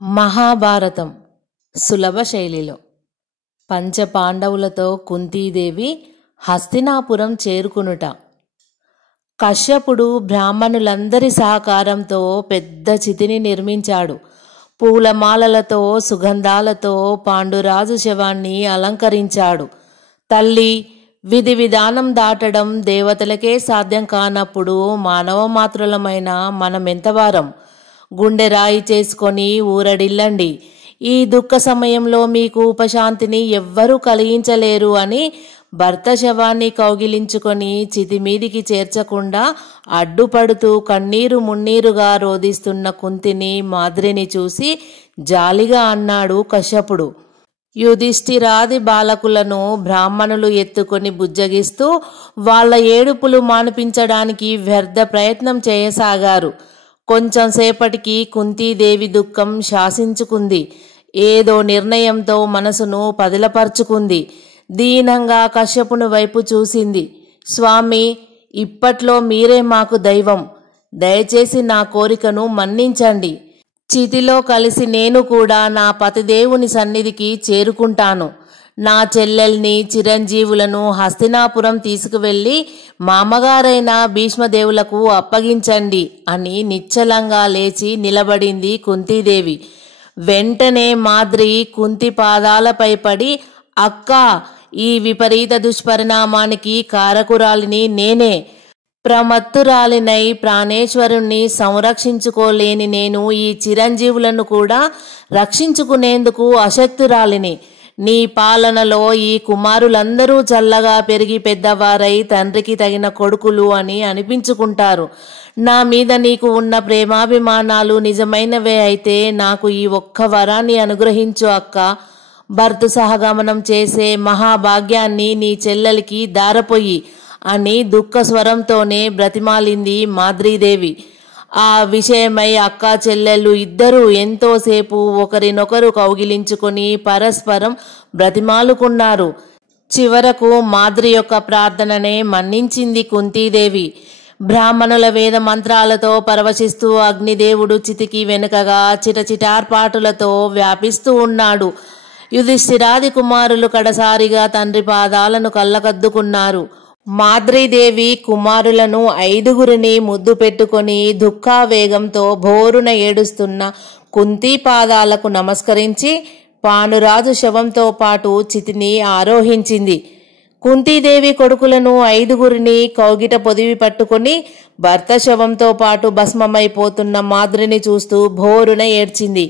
మహాభారతం సులభ శైలిలో పంచపాండవులతో కుంతీదేవి హస్తినాపురం చేరుకునుట. కశ్యపుడు బ్రాహ్మణులందరి సహకారంతో పెద్ద చితిని నిర్మించాడు. పూలమాలలతో సుగంధాలతో పాండురాజు శవాన్ని అలంకరించాడు. తల్లి, విధి విధానం దాటడం దేవతలకే సాధ్యం కానప్పుడు మానవ మాతృలమైన మనమెంతవారం? గుండె రాయి చేసుకొని ఊరడిల్లండి. ఈ దుఃఖ సమయంలో మీకు ఉపశాంతిని ఎవ్వరూ కలిగించలేరు అని భర్త శవాన్ని కౌగిలించుకొని చితిమీదికి చేర్చకుండా అడ్డుపడుతూ కన్నీరు మున్నీరుగా రోదిస్తున్న కుంతిని మాద్రిని చూసి జాలిగా అన్నాడు కశ్యపుడు. యుధిష్ఠిరాది బాలకులను బ్రాహ్మణులు ఎత్తుకొని బుజ్జగిస్తూ వాళ్ళ ఏడుపులు మాన్పించడానికి వ్యర్థ ప్రయత్నం చేయసాగారు. కొంచెం సేపటికి కుంతీదేవి దుఃఖం శాసించుకుంది. ఏదో నిర్ణయంతో మనసును పదిలపరుచుకుంది. దీనంగా కశ్యపుని వైపు చూసింది. స్వామి, ఇప్పట్లో మీరే మాకు దైవం. దయచేసి నా కోరికను మన్నించండి. చితిలో కలిసి నేను కూడా నా పతిదేవుని సన్నిధికి చేరుకుంటాను. నా చెల్లెల్ని చిరంజీవులను హస్తినాపురం తీసుకువెళ్ళి మామగారైన భీష్మదేవులకు అప్పగించండి అని నిశ్చలంగా లేచి నిలబడింది కుంతీదేవి. వెంటనే మాద్రి కుంతి పాదాలపై పడి, అక్కా, ఈ విపరీత దుష్పరిణామానికి కారకురాలిని నేనే. ప్రమత్తురాలినై ప్రాణేశ్వరుణ్ణి సంరక్షించుకోలేని నేను ఈ చిరంజీవులను కూడా రక్షించుకునేందుకు అశక్తురాలిని. నీ పాలనలో ఈ కుమారులందరూ చల్లగా పెరిగి పెద్దవారై తండ్రికి తగిన కొడుకులు అని అనిపించుకుంటారు. నా మీద నీకు ఉన్న ప్రేమాభిమానాలు నిజమైనవే అయితే నాకు ఈ ఒక్క వరాన్ని అనుగ్రహించు అక్క. భర్త సహగమనం చేసే మహాభాగ్యాన్ని నీ చెల్లెలికి దారపోయి అని దుఃఖ స్వరంతోనే బ్రతిమాలింది మాద్రీదేవి. ఆ విషయమై అక్కా చెల్లెళ్ళు ఇద్దరూ ఎంతోసేపు ఒకరినొకరు కౌగిలించుకొని పరస్పరం బ్రతిమాలుకున్నారు. చివరకు మాద్రి యొక్క ప్రార్థననే మన్నించింది కుంతీదేవి. బ్రాహ్మణుల వేద మంత్రాలతో పరవశిస్తూ అగ్నిదేవుడు చితికి వెనుకగా చిటచిటార్పాటులతో వ్యాపిస్తూ ఉన్నాడు. యుధిష్ఠిరాది కుమారులు కడసారిగా తండ్రి పాదాలను కళ్ళకద్దుకున్నారు. మాద్రీదేవి కుమారులను 5గురిని ముద్దు పెట్టుకొని దుఃఖావేగంతో భోరున ఏడుస్తున్న కుంతి పాదాలకు నమస్కరించి పాండురాజు శవంతో పాటు చితిని ఆరోహించింది. కుంతీదేవి కొడుకులను 5గురిని కౌగిట పొదివి పట్టుకుని భర్త శవంతో పాటు భస్మమైపోతున్న మాద్రిని చూస్తూ భోరున ఏడ్చింది.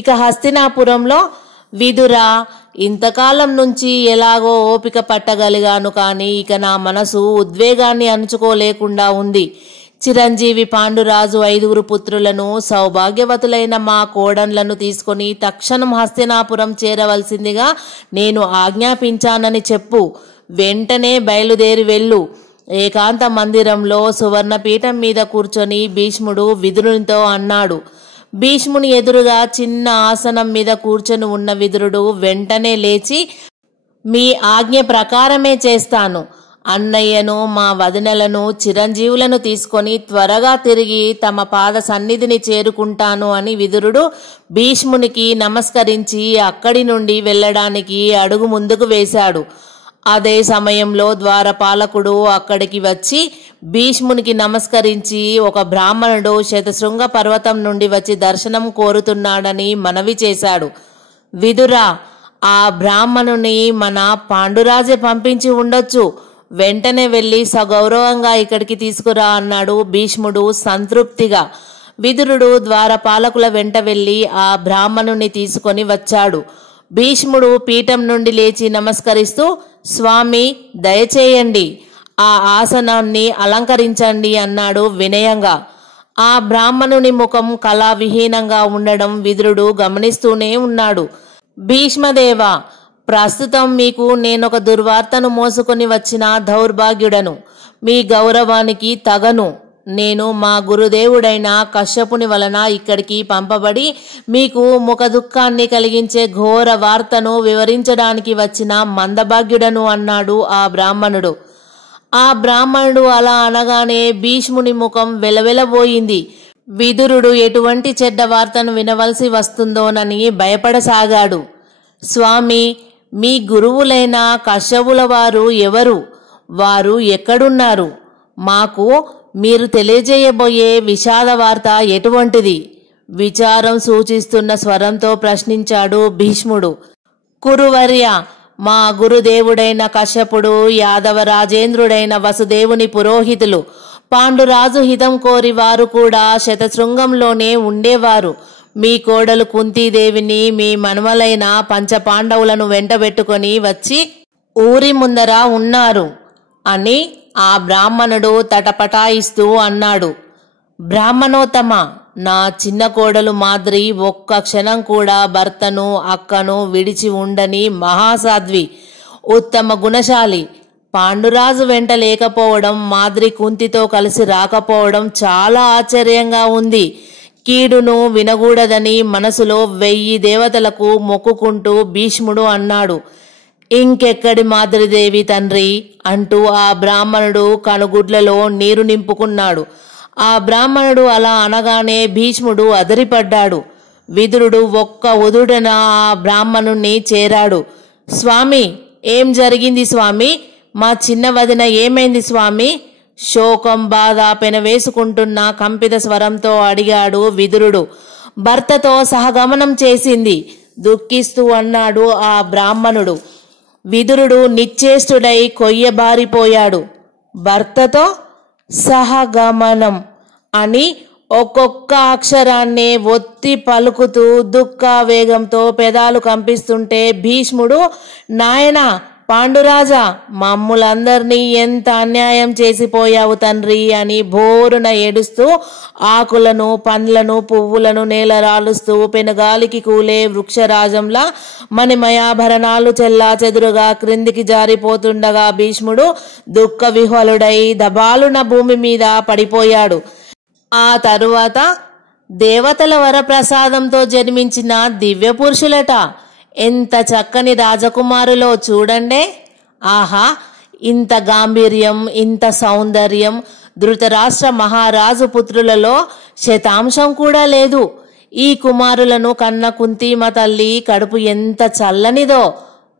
ఇక హస్తినాపురంలో విదుర, ఇంతకాలం నుంచి ఎలాగో ఓపిక పట్టగలిగాను, కానీ ఇక నా మనసు ఉద్వేగాన్ని అణుచుకోలేకుండా ఉంది. చిరంజీవి పాండురాజు 5గురు పుత్రులను, సౌభాగ్యవతులైన మా కోడన్లను తీసుకొని తక్షణం హస్తినాపురం చేరవలసిందిగా నేను ఆజ్ఞాపించానని చెప్పు. వెంటనే బయలుదేరి వెళ్ళు. ఏకాంత మందిరంలో సువర్ణపీఠం మీద కూర్చొని భీష్ముడు విదురునితో అన్నాడు. భీష్ముని ఎదురుగా చిన్న ఆసనం మీద కూర్చొని ఉన్న విదురుడు వెంటనే లేచి, మీ ఆజ్ఞ ప్రకారమే చేస్తాను. అన్నయ్యను, మా వదినలను, చిరంజీవులను తీసుకొని త్వరగా తిరిగి తమ పాద సన్నిధిని చేరుకుంటాను అని విదురుడు భీష్మునికి నమస్కరించి అక్కడి నుండి వెళ్ళడానికి అడుగు ముందుకు వేశాడు. అదే సమయంలో ద్వారపాలకుడు అక్కడికి వచ్చి భీష్మునికి నమస్కరించి, ఒక బ్రాహ్మణుడు శతశృంగ పర్వతం నుండి వచ్చి దర్శనం కోరుతున్నాడని మనవి చేశాడు. విదురా, ఆ బ్రాహ్మణుని మన పాండురాజే పంపించి ఉండొచ్చు. వెంటనే వెళ్ళి సగౌరవంగా ఇక్కడికి తీసుకురా అన్నాడు భీష్ముడు సంతృప్తిగా. విదురుడు ద్వారపాలకుల వెంట వెళ్ళి ఆ బ్రాహ్మణుని తీసుకొని వచ్చాడు. భీష్ముడు పీఠం నుండి లేచి నమస్కరిస్తూ, స్వామి, దయచేయండి, ఆ ఆసనాన్ని అలంకరించండి అన్నాడు వినయంగా. ఆ బ్రాహ్మణుని ముఖం కళావిహీనంగా ఉండడం విదురుడు గమనిస్తూనే ఉన్నాడు. భీష్మదేవ, ప్రస్తుతం మీకు నేనొక దుర్వార్తను మోసుకొని వచ్చిన దౌర్భాగ్యుడను. మీ గౌరవానికి తగను. నేను మా గురుదేవుడైన కశ్యపుని వలన ఇక్కడికి పంపబడి మీకు ముఖ దుఃఖాన్ని కలిగించే ఘోర వార్తను వివరించడానికి వచ్చిన మందభాగ్యుడను అన్నాడు ఆ బ్రాహ్మణుడు. ఆ బ్రాహ్మణుడు అలా అనగానే భీష్ముని ముఖం వెలవెలబోయింది. విదురుడు ఎటువంటి చెడ్డ వార్తను వినవలసి వస్తుందోనని భయపడసాగాడు. స్వామి, మీ గురువులైన కశ్యపుల వారు ఎవరు? వారు ఎక్కడున్నారు? మాకు మీరు తెలియజేయబోయే విషాద వార్త ఎటువంటిది? విచారం సూచిస్తున్న స్వరంతో ప్రశ్నించాడు భీష్ముడు. కురువర్య, మా గురుదేవుడైన కశ్యపుడు యాదవ రాజేంద్రుడైన వసుదేవుని పురోహితులు. పాండురాజు హితం కోరి వారు కూడా శతశృంగంలోనే ఉండేవారు. మీ కోడలు కుంతీదేవిని మీ మనుమలైన పంచపాండవులను వెంటబెట్టుకొని వచ్చి ఊరి ముందర ఉన్నారు అని ఆ బ్రాహ్మణుడు తటపటాయిస్తూ అన్నాడు. బ్రాహ్మణోత్తమ, నా చిన్న కోడలు మాద్రి ఒక్క క్షణం కూడా భర్తను అక్కను విడిచి ఉండని మహాసాధ్వి, ఉత్తమ గుణశాలి. పాండురాజు వెంట లేకపోవడం, మాద్రి కుంతితో కలిసి రాకపోవడం చాలా ఆశ్చర్యంగా ఉంది. కీడును వినకూడదని మనసులో 1000 దేవతలకు మొక్కుకుంటూ భీష్ముడు అన్నాడు. ఇంకెక్కడి మాద్రిదేవి తండ్రి అంటూ ఆ బ్రాహ్మణుడు కనుగుడ్లలో నీరు నింపుకున్నాడు. ఆ బ్రాహ్మణుడు అలా అనగానే భీష్ముడు అదిరిపడ్డాడు. విదురుడు ఒక్క ఉదుడన ఆ బ్రాహ్మణుణ్ణి చేరాడు. స్వామి, ఏం జరిగింది స్వామి? మా చిన్న వదిన ఏమైంది స్వామి? శోకం బాధ పెనవేసుకుంటున్న కంపిత స్వరంతో అడిగాడు విదురుడు. భర్తతో సహగమనం చేసింది, దుఃఖిస్తూ అన్నాడు ఆ బ్రాహ్మణుడు. విదురుడు నిశ్చేష్టుడై కొయ్యబారిపోయాడు. భర్తతో సహగమనం అని ఒక్కొక్క అక్షరాన్ని ఒత్తి పలుకుతూ దుఃఖావేగంతో పెదాలు కంపిస్తుంటే భీష్ముడు, నాయనా పాండురాజా, మమ్ములందరినీ ఎంత అన్యాయం చేసిపోయావు తండ్రి అని బోరున ఏడుస్తూ ఆకులను, పండ్లను, పువ్వులను నేల రాలుస్తూ పెనుగాలికి కూలే వృక్షరాజంలా మణిమయాభరణాలు చెల్లా చెదురుగా క్రిందికి జారిపోతుండగా భీష్ముడు దుఃఖ విహ్వలుడై దబాలున భూమి మీద పడిపోయాడు. ఆ తరువాత దేవతల వరప్రసాదంతో జన్మించిన దివ్య పురుషులట. ఎంత చక్కని రాజకుమారులో చూడండే. ఆహా, ఇంత గాంభీర్యం, ఇంత సౌందర్యం ధృతరాష్ట్ర మహారాజు పుత్రులలో శతాంశం కూడా లేదు. ఈ కుమారులను కన్న కుంతీమ తల్లి కడుపు ఎంత చల్లనిదో.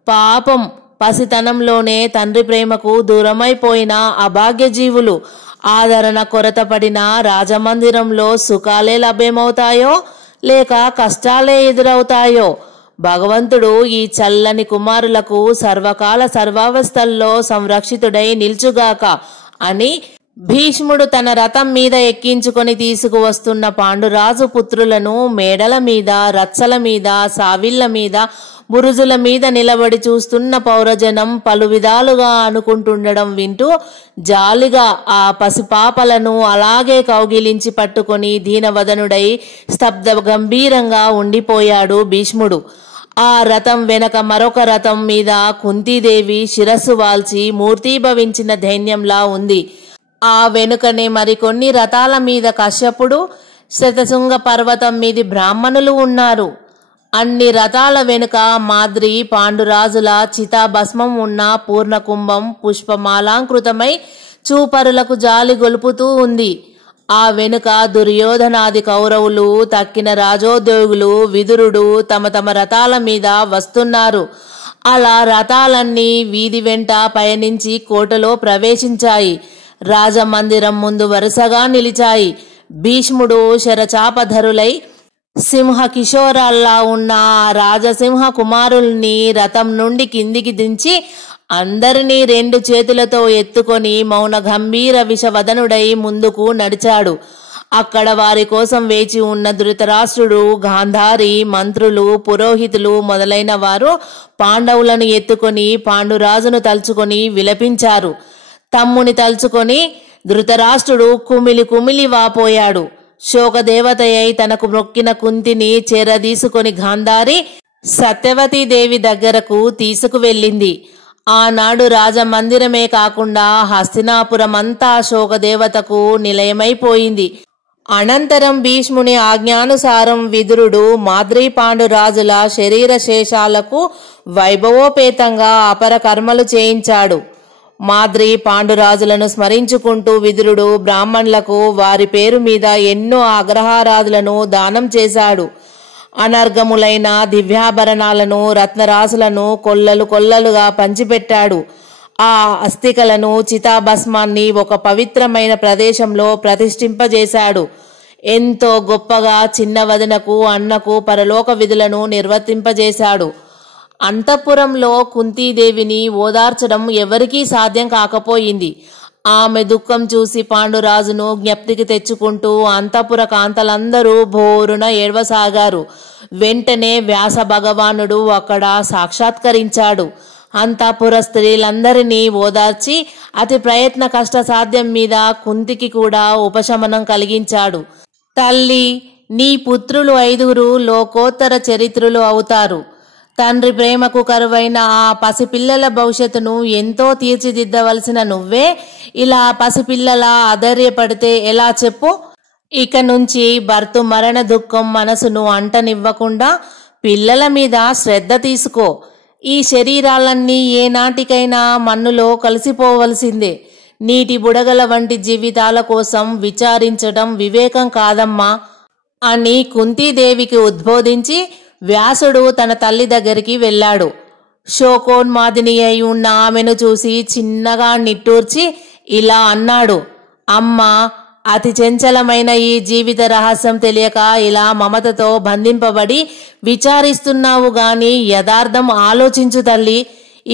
పాపం, పసితనంలోనే తండ్రి ప్రేమకు దూరమైపోయిన అభాగ్య జీవులు. ఆదరణ కొరత పడిన రాజమందిరంలో సుఖాలే లభ్యమవుతాయో లేక కష్టాలే ఎదురవుతాయో. భగవంతుడు ఈ చల్లని కుమారులకు సర్వకాల సర్వావస్థల్లో సంరక్షితుడై నిల్చుగాక అని భీష్ముడు తన రథం మీద ఎక్కించుకొని తీసుకువస్తున్న పాండురాజు పుత్రులను మేడల మీద, రచ్చల మీద, సావిళ్ల మీద, బురుజుల మీద నిలబడి చూస్తున్న పౌరజనం పలు విధాలుగా అనుకుంటుండడం వింటూ జాలిగా ఆ పసిపాపలను అలాగే కౌగిలించి పట్టుకొని దీనవదనుడై స్తబ్ద గంభీరంగా ఉండిపోయాడు భీష్ముడు. ఆ రథం వెనక మరొక రథం మీద కుంతీదేవి శిరస్సు వాల్చి మూర్తీభవించిన ధైన్యంలా ఉంది. ఆ వెనుకనే మరికొన్ని రథాల మీద కశ్యపుడు, శతశృంగ పర్వతం మీది బ్రాహ్మణులు ఉన్నారు. అన్ని రథాల వెనుక మాద్రి పాండురాజుల చితాభస్మం ఉన్న పూర్ణకుంభం పుష్పమాలాంకృతమై చూపరులకు జాలి గొలుపుతూ ఉంది. ఆ వెనుక దుర్యోధనాది కౌరవులు, తక్కిన రాజోద్యోగులు, విదురుడు తమ తమ రథాల మీద వస్తున్నారు. అలా రథాలన్నీ వీధి వెంట పయనించి కోటలో ప్రవేశించాయి. రాజమందిరం ముందు వరుసగా నిలిచాయి. భీష్ముడు శరచాపధరులై సింహ కిషోరాల్లా ఉన్న రాజసింహ కుమారుల్ని రథం నుండి కిందికి దించి అందరినీ 2 చేతులతో ఎత్తుకొని మౌన గంభీర విషవదనుడై ముందుకు నడిచాడు. అక్కడ వారి కోసం వేచి ఉన్న ధృతరాష్ట్రుడు, గాంధారి, మంత్రులు, పురోహితులు మొదలైన వారు పాండవులను ఎత్తుకొని పాండురాజును తలుచుకొని విలపించారు. తమ్ముని తలుచుకొని ధృతరాష్ట్రుడు కుమిలి కుమిలి వాపోయాడు. శోకదేవతయై తనకు మొక్కిన కుంతిని చేరదీసుకొని గాంధారి సత్యవతీదేవి దగ్గరకు తీసుకువెళ్ళింది. ఆనాడు రాజమందిరమే కాకుండా హస్తినాపురమంతా శోకదేవతకు నిలయమైపోయింది. అనంతరం భీష్ముని ఆజ్ఞానుసారం విదురుడు మాద్రీ పాండురాజుల శరీర శేషాలకు వైభవోపేతంగా అపర కర్మలు చేయించాడు. మాద్రి పాండురాజులను స్మరించుకుంటూ విదురుడు బ్రాహ్మణులకు వారి పేరు మీద ఎన్నో అగ్రహారాదులను దానం చేశాడు. అనర్గములైన దివ్యాభరణాలను రత్నరాశులను కొల్లలు కొల్లలుగా పంచిపెట్టాడు. ఆ అస్థికలను చితాభస్మాన్ని ఒక పవిత్రమైన ప్రదేశంలో ప్రతిష్ఠింపజేశాడు. ఎంతో గొప్పగా చిన్న వదినకు అన్నకు పరలోక విధులను నిర్వర్తింపజేశాడు. అంతఃపురంలో కుంతీదేవిని ఓదార్చడం ఎవరికీ సాధ్యం కాకపోయింది. ఆమె దుఃఖం చూసి పాండురాజును జ్ఞప్తికి తెచ్చుకుంటూ అంతఃపుర కాంతలందరూ భోరున ఏడవసాగారు. వెంటనే వ్యాస భగవానుడు అక్కడ సాక్షాత్కరించాడు. అంతఃపుర స్త్రీలందరినీ ఓదార్చి అతి ప్రయత్న కష్ట సాధ్యం మీద కుంతికి కూడా ఉపశమనం కలిగించాడు. తల్లి, నీ పుత్రులు 5 లోకోత్తర చరిత్రులు అవుతారు. తండ్రి ప్రేమకు కరువైన ఆ పసిపిల్లల భవిష్యత్తును ఎంతో తీర్చిదిద్దవలసిన నువ్వే ఇలా పసిపిల్లలా అధైర్యపడితే ఎలా చెప్పు? ఇక నుంచి భర్త మరణ దుఃఖం మనసును అంటనివ్వకుండా పిల్లల మీద శ్రద్ధ తీసుకో. ఈ శరీరాలన్నీ ఏనాటికైనా మన్నులో కలిసిపోవలసిందే. నీటి బుడగల వంటి జీవితాల కోసం విచారించడం వివేకం కాదమ్మా అని కుంతీదేవికి ఉద్బోధించి వ్యాసుడు తన తల్లి దగ్గరికి వెళ్ళాడు. శోకోన్మాదిని అయి ఉన్న ఆమెను చూసి చిన్నగా నిట్టూర్చి ఇలా అన్నాడు. అమ్మా, అతి చంచలమైన ఈ జీవిత రహస్యం తెలియక ఇలా మమతతో బంధింపబడి విచారిస్తున్నావు గాని యథార్థం ఆలోచించు తల్లి.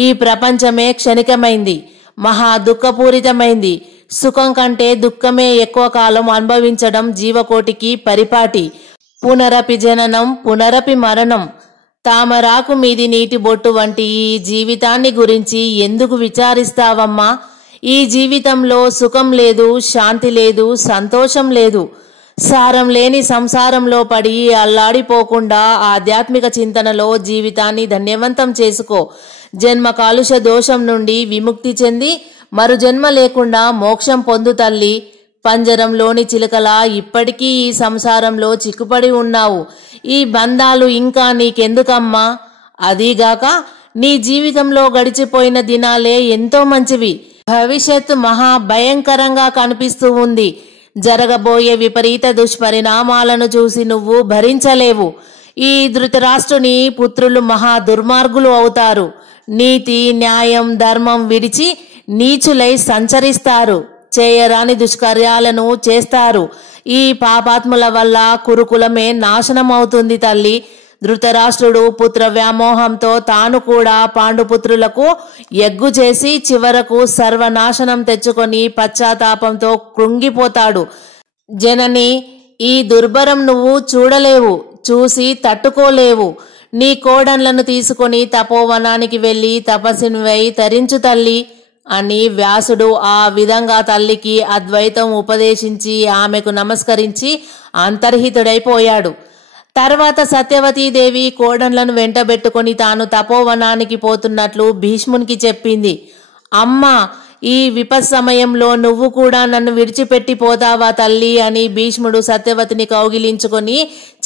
ఈ ప్రపంచమే క్షణికమైంది, మహా దుఃఖపూరితమైంది. సుఖం కంటే దుఃఖమే ఎక్కువ కాలం అనుభవించడం జీవకోటికి పరిపాటి. పునరపి జననం పునరపి మరణం. తామరాకు మీది నీటి బొట్టు వంటి ఈ జీవితాన్ని గురించి ఎందుకు విచారిస్తావమ్మా? ఈ జీవితంలో సుఖం లేదు, శాంతి లేదు, సంతోషం లేదు. సారం లేని సంసారంలో పడి అల్లాడిపోకుండా ఆధ్యాత్మిక చింతనలో జీవితాన్ని ధన్యవంతం చేసుకో. జన్మ కాలుష దోషం నుండి విముక్తి చెంది మరు జన్మ లేకుండా మోక్షం పొందు తల్లి. పంజరంలోని చిలుకలా ఇప్పటికీ ఈ సంసారంలో చిక్కుపడి ఉన్నావు. ఈ బంధాలు ఇంకా నీకెందుకమ్మా? అదీగాక నీ జీవితంలో గడిచిపోయిన దినాలే ఎంతో మంచివి. భవిష్యత్తు మహా భయంకరంగా కనిపిస్తూ ఉంది. జరగబోయే విపరీత దుష్పరిణామాలను చూసి నువ్వు భరించలేవు. ఈ ధృతరాష్ట్రుని పుత్రులు మహా దుర్మార్గులు అవుతారు. నీతి, న్యాయం, ధర్మం విడిచి నీచులై సంచరిస్తారు. చేయరాని దుష్కార్యాలను చేస్తారు. ఈ పాపాత్ముల వల్ల కురుకులమే నాశనం అవుతుంది తల్లి. ధృతరాష్ట్రుడు పుత్ర వ్యామోహంతో తాను కూడా పాండుపుత్రులకు ఎగ్గు చేసి చివరకు సర్వనాశనం తెచ్చుకొని పశ్చాత్తాపంతో కృంగిపోతాడు. జనని, ఈ దుర్భరం నువ్వు చూడలేవు, చూసి తట్టుకోలేవు. నీ కోడన్లను తీసుకొని తపోవనానికి వెళ్లి తపస్సునివై తరించు తల్లి అని వ్యాసుడు ఆ విధంగా తల్లికి అద్వైతం ఉపదేశించి ఆమెకు నమస్కరించి అంతర్హితుడైపోయాడు. తర్వాత సత్యవతీదేవి కోడన్లను వెంటబెట్టుకుని తాను తపోవనానికి పోతున్నట్లు భీష్మునికి చెప్పింది. అమ్మా, ఈ విపత్ సమయంలో నువ్వు కూడా నన్ను విడిచిపెట్టి పోతావా తల్లి అని భీష్ముడు సత్యవతిని కౌగిలించుకొని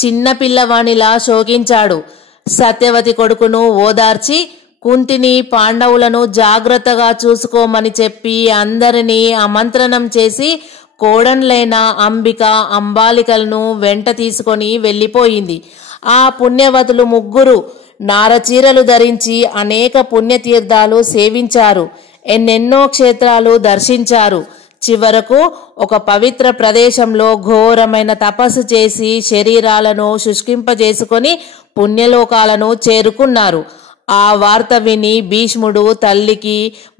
చిన్న పిల్లవానిలా శోకించాడు. సత్యవతి కొడుకును ఓదార్చి కుంతిని, పాండవులను జాగ్రత్తగా చూసుకోమని చెప్పి అందరినీ ఆమంత్రణం చేసి కోడన్లైన అంబిక, అంబాలికలను వెంట తీసుకొని వెళ్ళిపోయింది. ఆ పుణ్యవతులు 3 నారచీరలు ధరించి అనేక పుణ్యతీర్థాలు సేవించారు. ఎన్నెన్నో క్షేత్రాలు దర్శించారు. చివరకు ఒక పవిత్ర ప్రదేశంలో ఘోరమైన తపస్సు చేసి శరీరాలను శుష్కింపజేసుకొని పుణ్యలోకాలను చేరుకున్నారు. ఆ వార్త విని భీష్ముడు తల్లికి,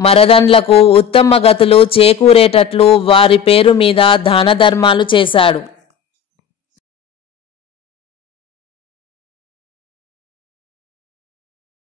మరదన్లకు ఉత్తమ గతులు చేకూరేటట్లు వారి పేరు మీద దాన ధర్మాలు చేశాడు.